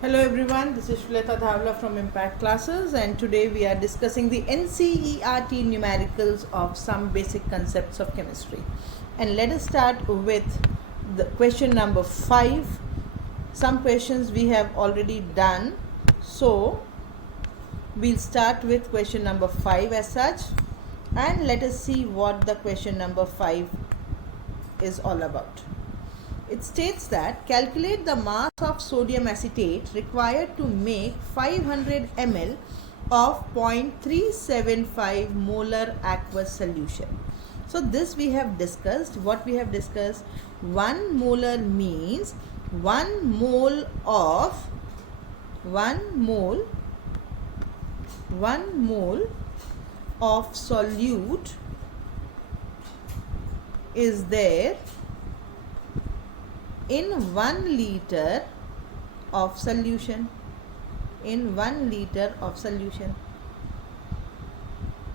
Hello everyone, this is Shweta Dhavla from Impact Classes, and today we are discussing the NCERT numericals of some basic concepts of chemistry. And let us start with the question number 5. Some questions we have already done, so we'll start with question number 5 as such, and let us see what the question number 5 is all about. It states that calculate the mass of sodium acetate required to make 500 ml of 0.375 molar aqueous solution. So this we have discussed. What we have discussed? 1 molar means 1 mole of 1 mole of solute is there in 1 liter of solution.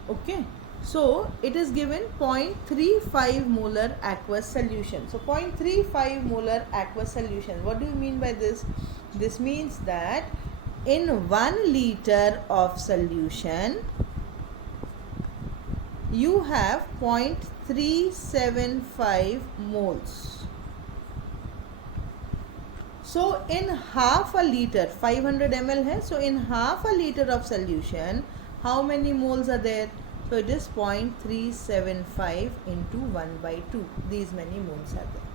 Okay, so it is given 0.35 molar aqueous solution. So 0.35 molar aqueous solution, what do you mean by this? This means that in 1 liter of solution you have 0.375 moles. So in half a liter, 500 ml है, so in half a liter of solution, how many moles are there? So it is 0.375 into 1 by 2. These many moles are there.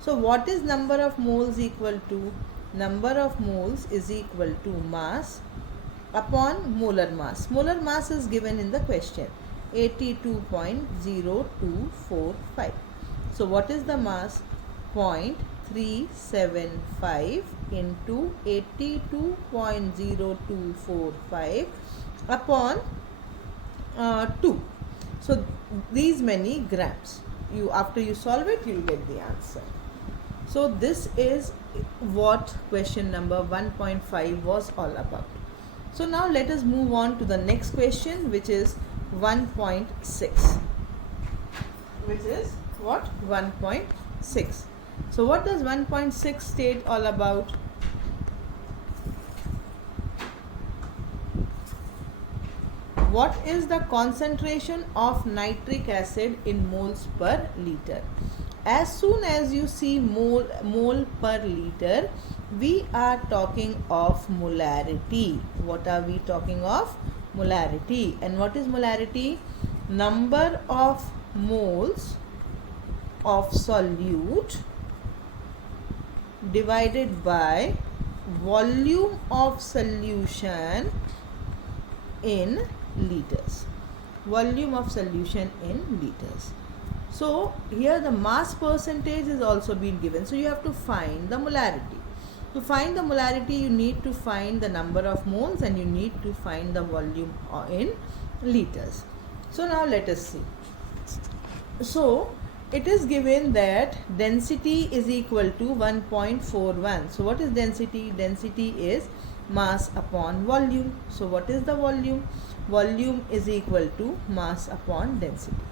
So what is number of moles equal to? Number of moles is equal to mass upon molar mass. Molar mass is given in the question, 82.0245. So what is the mass? 0.375 into 82.0245 upon 2. So these many grams. After you solve it, you will get the answer. So this is what question number 1.5 was all about. So now let us move on to the next question, which is 1.6. Which is what? 1.6. So what does 1.6 state all about? What is the concentration of nitric acid in moles per liter? As soon as you see mole per liter, we are talking of molarity. What are we talking of? Molarity. And what is molarity? Number of moles of solute divided by volume of solution in liters. Volume of solution in liters. So here the mass percentage is also been given. So you have to find the molarity. To find the molarity, you need to find the number of moles and you need to find the volume in liters. So now let us see. So it is given that density is equal to 1.41. So what is density? Density is mass upon volume. So what is the volume? Volume is equal to mass upon density.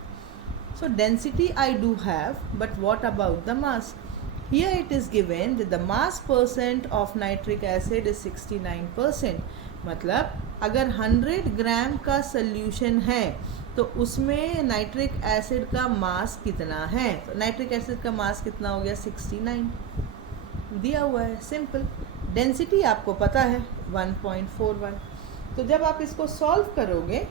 So density I do have, but what about the mass? Here it is given that the mass percent of nitric acid is 69%. मतलब अगर 100 ग्राम का solution है तो उसमें nitric acid का मास कितना है? तो नाइट्रिक एसिड का मास कितना हो गया? 69 दिया हुआ है. सिंपल. डेंसिटी आपको पता है 1.41. तो जब आप इसको सॉल्व करोगे,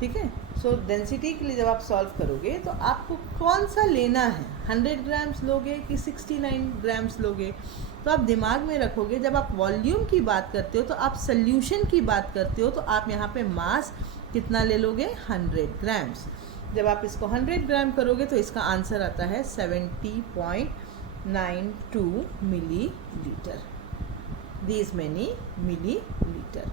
ठीक है, सो डेंसिटी के लिए जब आप सॉल्व करोगे तो आपको कौन सा लेना है? 100 ग्राम्स लोगे कि 69 ग्राम्स लोगे? तो आप दिमाग में रखोगे, जब आप वॉल्यूम की बात करते हो तो आप सल्यूशन की बात करते हो, तो आप यहाँ पे मास कितना ले लोगे? 100 ग्राम्स. जब आप इसको 100 ग्राम करोगे तो इसका आंसर आता है 70.92 millilitre. These many millilitre.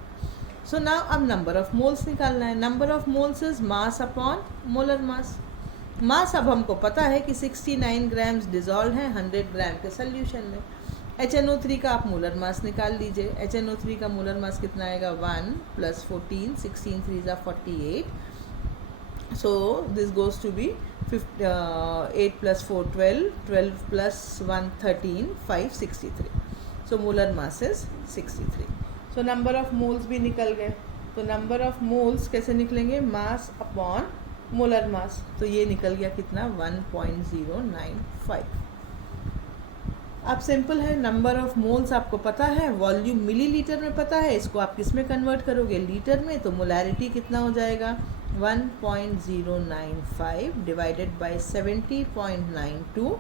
So now अब नंबर ऑफ मोल्स निकालना है. Number of moles is mass upon molar mass. Mass अब हमको पता है कि 69 ग्राम्स डिजॉल्व हैं 100 ग्राम के सॉल्यूशन में. HNO3 का आप मोलर मास निकाल लीजिए. HNO3 का मोलर मास कितना आएगा? 1 + 14, 16 3 = 48. So this goes to be 8 + 4 12, 12 + 1 13, 5 63. So molar mass is 63. So number of moles भी निकल गए. तो नंबर ऑफ मोल्स कैसे निकलेंगे? मास अपॉन मोलर मास. तो ये निकल गया कितना? 1.095. अब सिंपल है, नंबर ऑफ मोल्स आपको पता है, वॉल्यूम मिलीलीटर में पता है, इसको आप किस में कन्वर्ट करोगे? लीटर में. तो मोलैरिटी कितना हो जाएगा? 1.095 डिवाइडेड बाय 70.92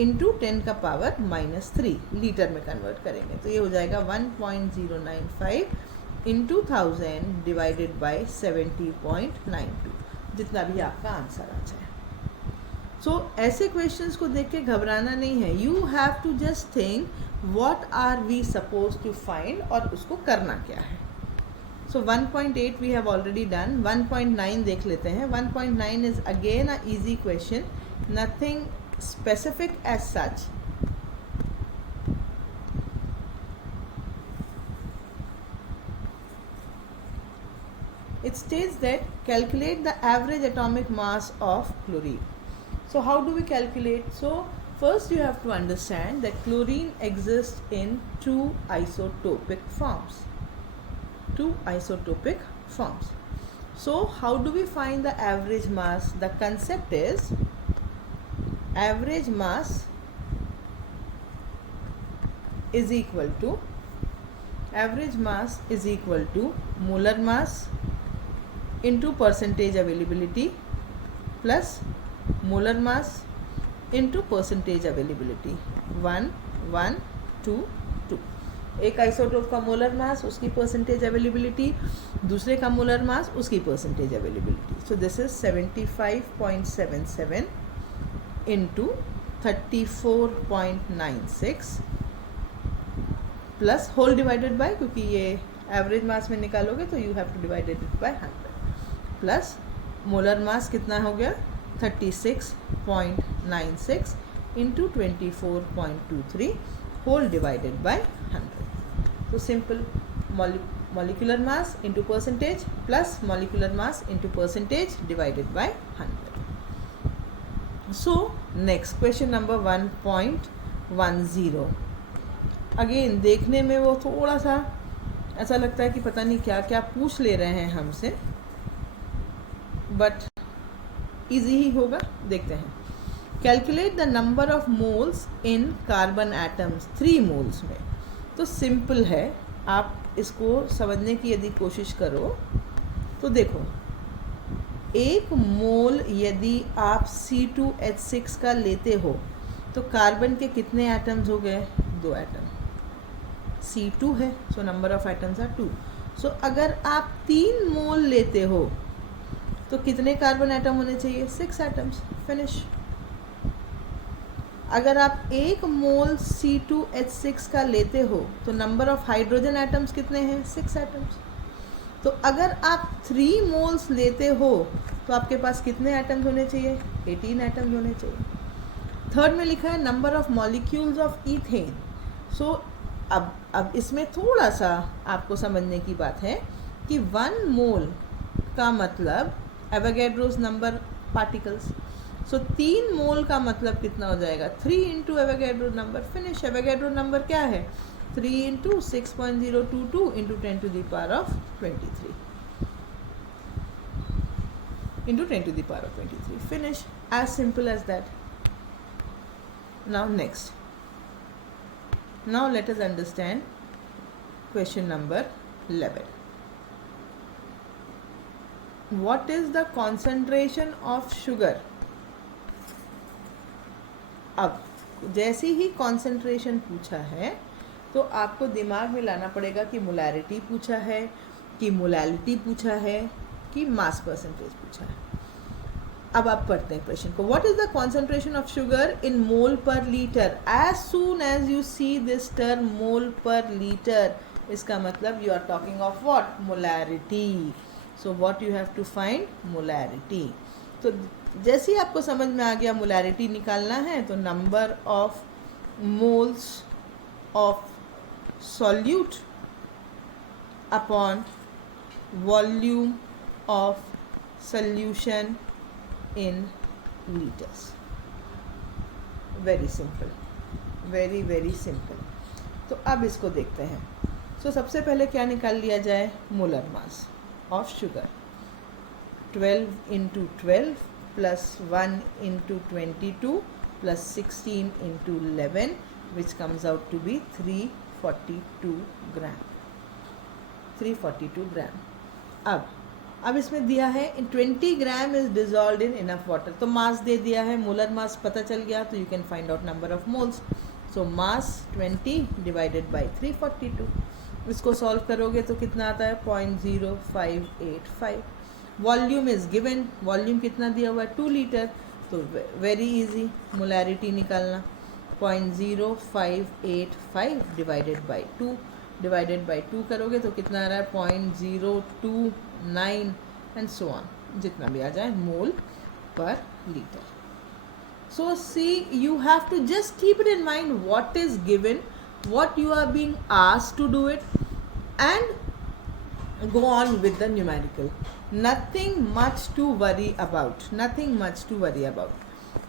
इंटू 10 का पावर -3 लीटर में कन्वर्ट करेंगे. तो ये हो जाएगा 1.095 इंटू 1000 डिवाइडेड बाय 70.92, जितना भी आपका आंसर आ जाए. सो ऐसे क्वेश्चंस को देख के घबराना नहीं है. You have to just think what are we suppose to find, और उसको करना क्या है. So 1.8 we have already done. 1.9 देख लेते हैं. 1.9 is again a easy question, nothing specific as such. It states that calculate the average atomic mass of chlorine. So how do we calculate? So first you have to understand that chlorine exists in two isotopic forms. So how do we find the average mass? The concept is average mass is equal to molar mass into percentage availability plus molar mass into percentage availability. 1 1 2 2. एक isotope का molar mass, उसकी percentage availability, दूसरे का molar mass, उसकी percentage availability. So this is 75.77 into 34.96 plus whole divided by, क्योंकि ये average mass में निकालोगे तो you have to divided it by 100, plus molar mass कितना हो गया? 36.96 इंटू 24.23 होल डिवाइडेड बाय 100. तो simple, molecular mass into percentage plus molecular mass into percentage divided by 100. So next question number 1.10. Again देखने में वो थोड़ा सा ऐसा लगता है कि पता नहीं क्या क्या पूछ ले रहे हैं हमसे, बट इजी ही होगा. देखते हैं. Calculate the number of moles in carbon atoms 3 moles में. तो सिंपल है, आप इसको समझने की यदि कोशिश करो तो देखो, 1 मोल यदि आप C2H6 का लेते हो तो कार्बन के कितने एटम्स हो गए? 2 एटम. C2 है, so number of atoms are 2. So अगर आप 3 मोल लेते हो तो कितने कार्बन एटम होने चाहिए? 6 एटम्स. फिनिश. अगर आप 1 मोल C2H6 का लेते हो तो नंबर ऑफ हाइड्रोजन एटम्स कितने हैं? 6 एटम्स. तो अगर आप 3 मोल्स लेते हो तो आपके पास कितने एटम्स होने चाहिए? 18 एटम्स होने चाहिए. थर्ड में लिखा है number of molecules of ethane. So अब इसमें थोड़ा सा आपको समझने की बात है कि 1 मोल का मतलब एवोगैड्रोस नंबर पार्टिकल्स. सो 3 मोल का मतलब कितना हो जाएगा? 3 into Avogadro number. Finish. Avogadro number क्या है? 3 into 6.022 into 10 to the power of 23 into 10 to the power of 23. Finish. As simple as that. Now next. Now let us understand question number 11. What is the concentration of sugar? अब जैसे ही concentration पूछा है तो आपको दिमाग में लाना पड़ेगा कि मोलैरिटी पूछा है, कि मोलैलिटी पूछा है, कि मास परसेंटेज पूछा है. अब आप पढ़ते हैं क्वेश्चन को. What is the concentration of sugar in mole पर litre? As soon as you see this term mole पर लीटर, इसका मतलब you are talking of what? Molarity. So what you have to find? Molarity. तो जैसे ही आपको समझ में आ गया मोलैरिटी निकालना है तो number of moles of solute upon volume of solution in liters. Very simple, very simple. तो अब इसको देखते हैं. सो सबसे पहले क्या निकाल लिया जाए, molar mass of sugar. 12 into 12 plus 1 into 22 plus 16 into 11, which comes out to be 342 gram. 342 gram. अब इसमें दिया है 20 gram is dissolve in enough water. तो मास दे दिया है, मोलर मास पता चल गया, तो you can find out number of moles. So mass 20 divided by 342. इसको सॉल्व करोगे तो कितना आता है, 0.0585. वॉल्यूम इज गिवन, वॉल्यूम कितना दिया हुआ है, 2 लीटर. तो वेरी इजी मोलैरिटी निकालना. 0.0585 डिवाइडेड बाई 2 करोगे तो कितना आ रहा है, 0.029 एंड सो ऑन, जितना भी आ जाए मोल पर litre. So see you have to just keep it in mind what is given, what you are being asked to do it, and go on with the numerical. Nothing much to worry about.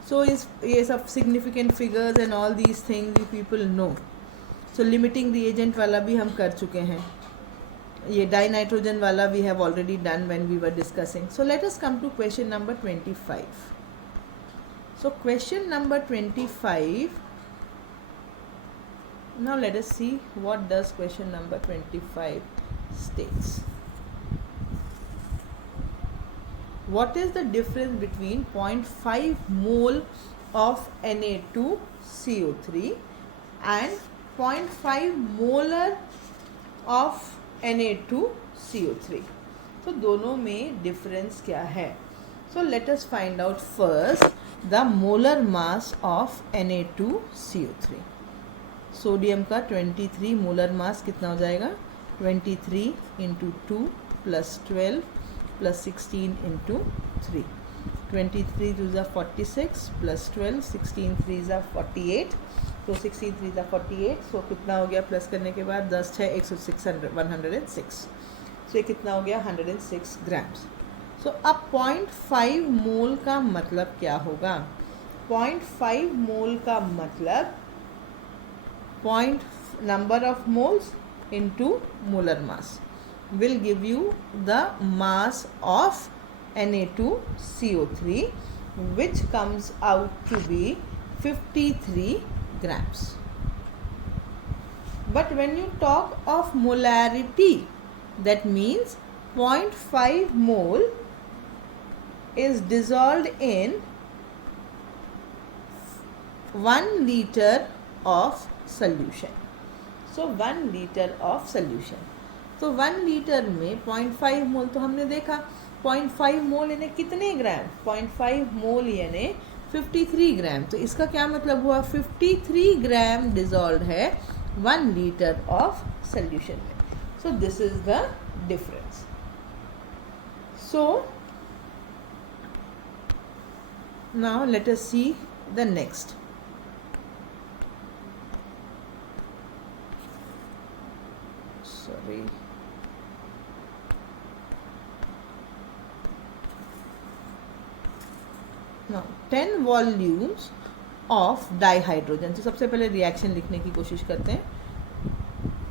So ये सब significant figures and all these things you people know. So limiting reagent वाला भी हम कर चुके हैं, ये dinitrogen वाला we have already done when we were discussing. So let us come to question number 25. So question number 25. Now let us see what does question number 25 states. What is the difference between 0.5 mole of Na2CO3 and 0.5 molar of Na2CO3? तो दोनों में difference क्या है? So let us find out first the molar mass of Na2CO3. Sodium का 23 molar mass कितना हो जाएगा, 23 into 2 plus 12 plus 16 into 3. 23 two ज़ा 46 प्लस 12, 16 3 ज़ा 48. तो 16 3 ज़ा 48. सो कितना हो गया प्लस करने के बाद, 10 6 106. सो ये कितना हो गया, 106 ग्राम्स. सो अब 0.5 मोल का मतलब क्या होगा, 0.5 मोल का मतलब number of moles into molar mass will give you the mass of Na2CO3, which comes out to be 53 grams. But when you talk of molarity, that means 0.5 mole is dissolved in 1 liter of solution. So 1 liter of solution. तो 1 litre में 0.5 मोल तो हमने देखा, 0.5 मोल यानी कितने ग्राम, 0.5 मोल यानी 53 ग्राम. तो इसका क्या मतलब हुआ, 53 ग्राम डिजॉल्व है 1 लीटर ऑफ सॉल्यूशन में. सो this is the difference. So now let us see the next. Sorry. Now 10 volumes of dihydrogen. तो सबसे पहले रिएक्शन लिखने की कोशिश करते हैं.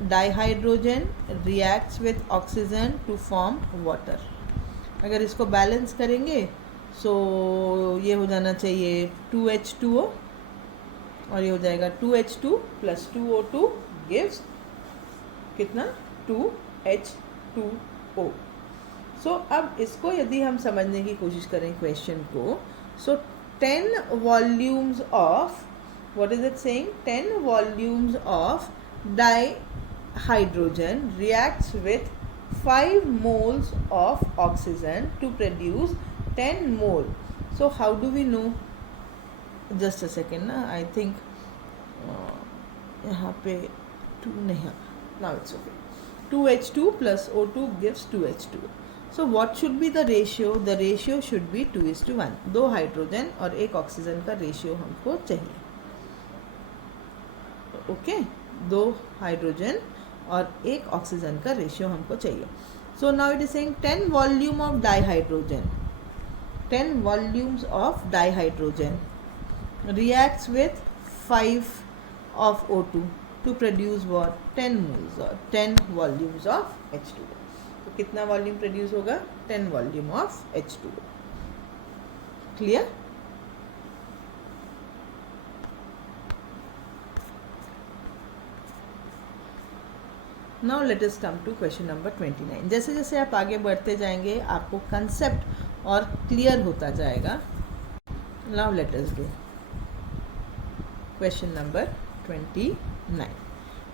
Dihydrogen reacts with oxygen to form water. अगर इसको बैलेंस करेंगे सो ये हो जाना चाहिए 2H2O और ये हो जाएगा 2H2 प्लस 2O2 गिव्स कितना, 2H2O. सो अब इसको यदि हम समझने की कोशिश करें क्वेश्चन को, सो 10 volumes of, what is it saying, 10 volumes of dihydrogen reacts with 5 moles of oxygen to produce 10 mole. So how do we know? Just a second ना, I think यहाँ पे 2 नहीं है. Now it's okay. 2H2 plus O2 gives 2H2. So what should be the ratio? The ratio should be 2:1. 2 hydrogen और 1 oxygen का ratio हमको चाहिए. Okay, 2 hydrogen और 1 ऑक्सीजन का रेशियो हमको चाहिए. So now it is saying 10 volume of dihydrogen, 10 volumes of dihydrogen reacts with 5 of O2. to produce what 10 moles or 10 volumes of H2O. तो कितना वॉल्यूम प्रोड्यूस होगा 10 volume of H2O. Clear? Now let us come to question number 29. जैसे जैसे आप आगे बढ़ते जाएंगे आपको कंसेप्ट और क्लियर होता जाएगा. Now let us do question number 29.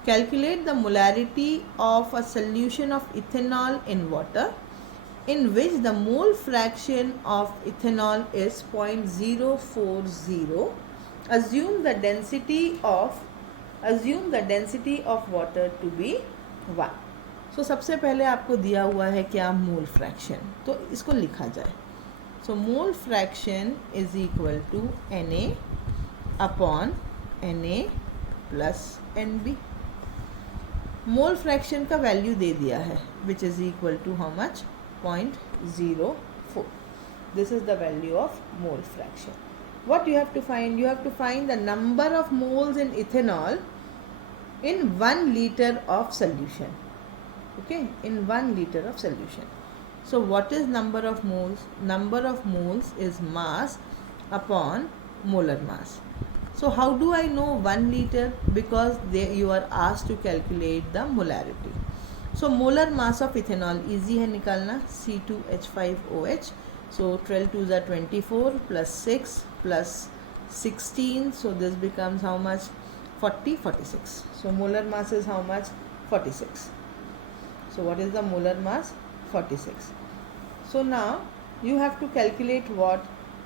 Calculate the molarity of a solution of ethanol in water in which the mole fraction of ethanol is 0.040. Assume the density of water to be 1. So सबसे पहले आपको दिया हुआ है क्या mole fraction, तो इसको लिखा जाए. So mole fraction is equal to Na upon Na plus Nb. Mole fraction का वैल्यू दे दिया है which is equal to how much 0.04. This is the value of mole fraction. what you have to find? You have to find the number of moles in ethanol in 1 liter of solution. Okay, in 1 liter of solution. So what is number of moles? Number of moles is mass upon molar mass. So how do I know 1 liter? Because you are asked to calculate the molarity. So molar mass of ethanol easy है निकालना, C2H5OH. So 12 2s are 24 plus 6 plus 16. So this becomes how much? 46. So molar mass is how much? 46. So what is the molar mass? 46. So now you have to calculate what?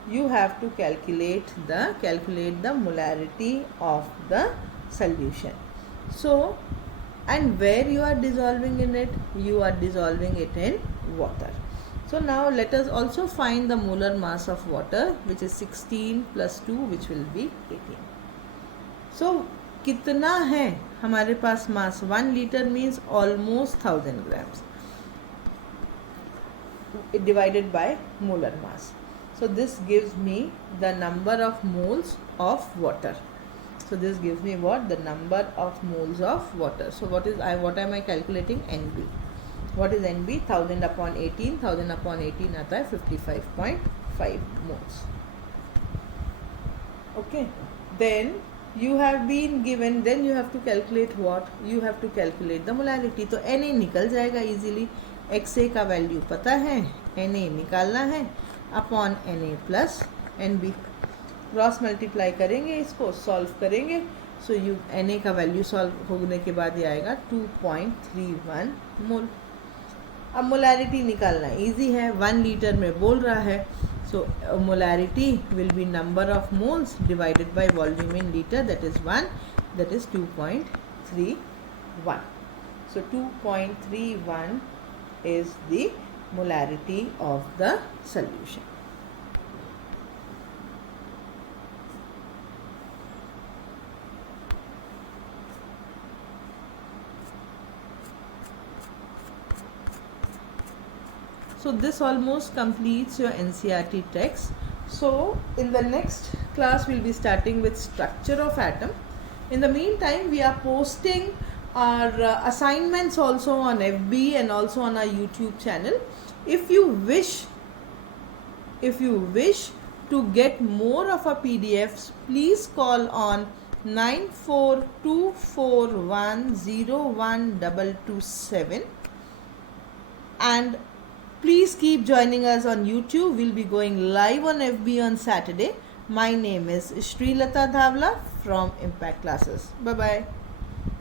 You have to calculate the molarity of the solution. So and where you are dissolving in it? You are dissolving it in water. So now let us also find the molar mass of water, which is 16 plus 2, which will be 18. So कितना है हमारे पास मास? 1 liter means almost 1000 grams divided by molar mass. So this gives me the number of moles of water. So this gives me what? The number of moles of water. So what am I calculating? NB. What is NB? 1000 upon 18. 1000 upon 18 आता है 55.5 moles. Okay. Then you have been given. Then you have to calculate what? You have to calculate the molarity. तो Na निकल जाएगा easily. XA का value पता है, Na निकालना है upon Na plus NB. Cross multiply करेंगे, इसको सॉल्व करेंगे. सो यू Na का वैल्यू सॉल्व होने के बाद ये आएगा 2.31 मोल. अब मोलारिटी निकालना इजी है, 1 लीटर में बोल रहा है. So molarity will be number of moles divided by volume in litre, that is 1, that is 2.31. So 2.31 is the molarity of the solution. So this almost completes your NCERT text. So in the next class we'll be starting with structure of atom. In the meantime we are posting our assignments also on FB and also on our YouTube channel. If you wish to get more of our PDFs, please call on 9424101227 and please keep joining us on YouTube. We'll be going live on FB on Saturday. My name is Srilata Dhavla from Impact Classes. Bye bye.